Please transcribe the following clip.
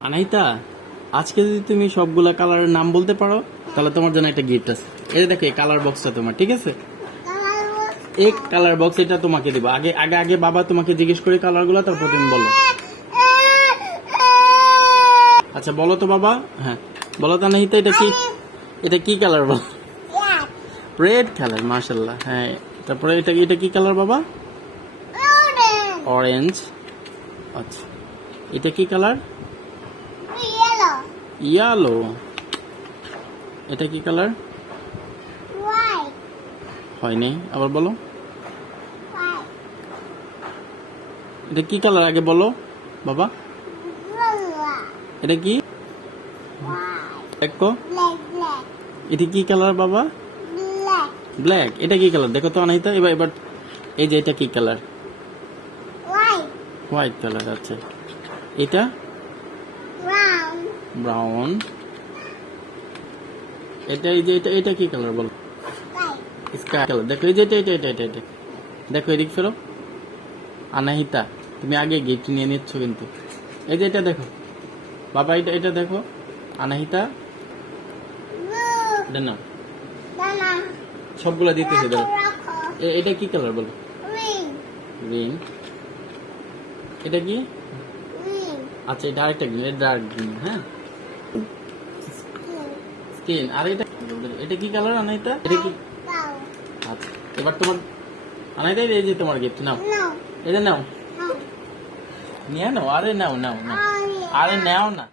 আনাইতা, আজকে যদি তুমি সবগুলা কালারের নাম বলতে পারো তাহলে তোমার জন্য একটা গিফট আছে। এই দেখো এই কালার বক্সটা তোমার, ঠিক আছে? এই কালার বক্স এটা তোমাকে দিব। আগে আগে আগে বাবা তোমাকে জিজ্ঞেস করি কালারগুলো, তারপর তুমি বলো। আচ্ছা বলো তো বাবা। হ্যাঁ বলো তো আনাহিতা, এটা কি কালার বল? রেড কালার, মাশাআল্লাহ। হ্যাঁ তারপরে এটা এটা কি কালার বাবা? অরেঞ্জ। আচ্ছা এটা কি কালার? ইয়েলো। এটা কি কালার? হয়নি, আবার বলো। এটা কি কালার আগে বলো বাবা। এটা কি? দেখো এটা কি কালার বাবা? ব্ল্যাক। এটা কি কালার দেখো তো অনাহিতা। এবার এবার এই যে এটা কি কালার? White colour. আচ্ছা এটা ব্রাউন। এটা এই যে এটা এটা কি কালার বলো? Sky colour. দেখো এই যে এটা এটা এটা এটা এটা দেখো এদিক ফেরো। আনাহিতা তুমি আগে গিফট নিয়ে নিচ্ছ কিন্তু। এই যে এটা দেখো বাবা, এটা এটা দেখো। আনাহিতা এটা নাও, সবগুলা দিতেছে দেখো। এটা কি কালার বলো? গ্রিন। এটা কি? আচ্ছা এটা আরেকটা গ্রিন, এটা ডার্ক গ্রিন। হ্যাঁ স্কিন। আর এটা এটা কি কালার আনাইতা? এটা কি? আচ্ছা এবার তোমার আনাইতা, এই যে তোমার গিফট নাও। এই যে নাও, নিয়ে নাও। আরে নাও নাও নাও, আরে নাও না।